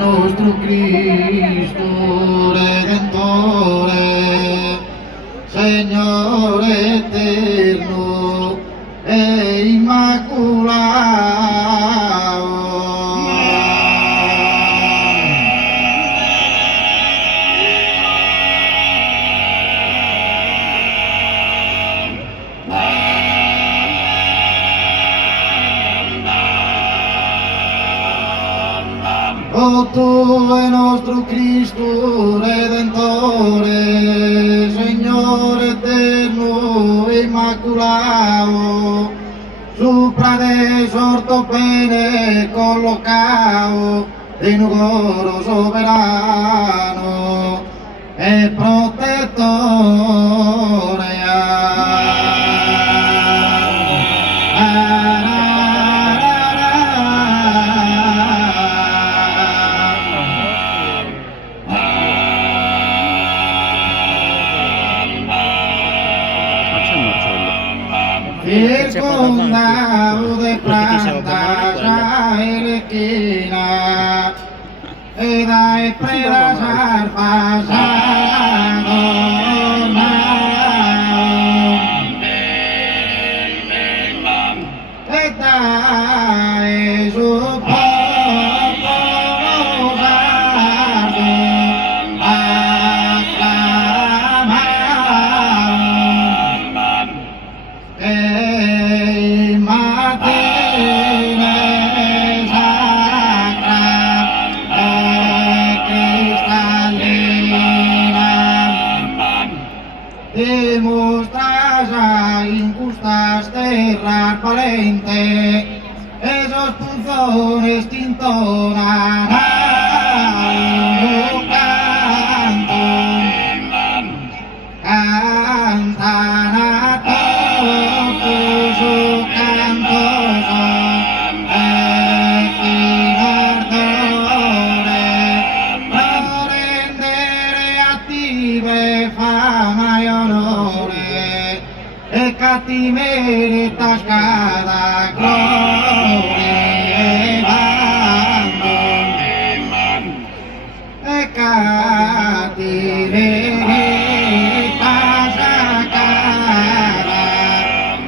Nostro Cristo Redentore, Signore eterno e immacolato. O tu è nostro Cristo Redentore, Signore eterno e immacolato, sopra de sorto bene collocao, in coro sovrano e protettore. Il condado de planta electrina e dai predas arpas e dai su Demostrasa injustas terras valente, esos punzones tintonan un canto, cantan a todos su canto son, no rendere attive fama e onore, e cattiveria tascada gloria e bando, e cattiveria tascada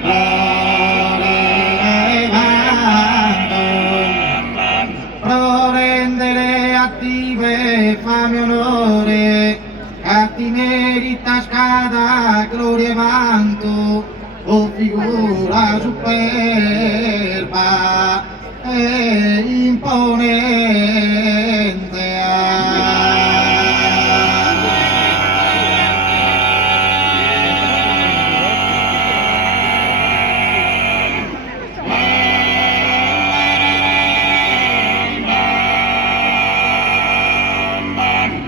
gloria e bando, pro rendere attive fame e onore, ti merita scada gloria e vanto, o figura superba e imponente.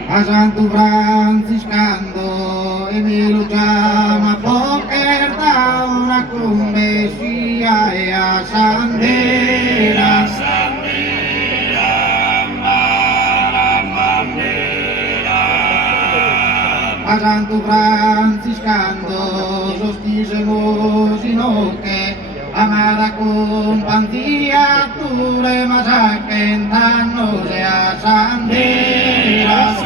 A Santo Franciscano e mi lo chiama poker da una convessia e a Sandera, a Santo Franciscano sostisemo sino che amada compañía ture masakentano se a Sandera.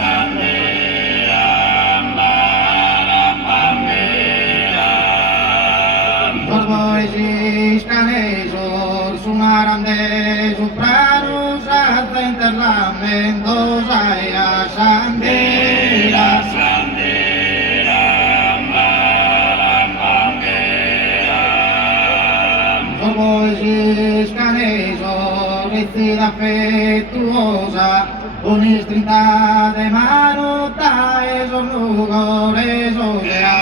Esiscanesor sunaran de sopranos hasta interlamentos hay a Sandera. Esiscanesor recida afectuosa con estrita de mano ta esos lugares o sea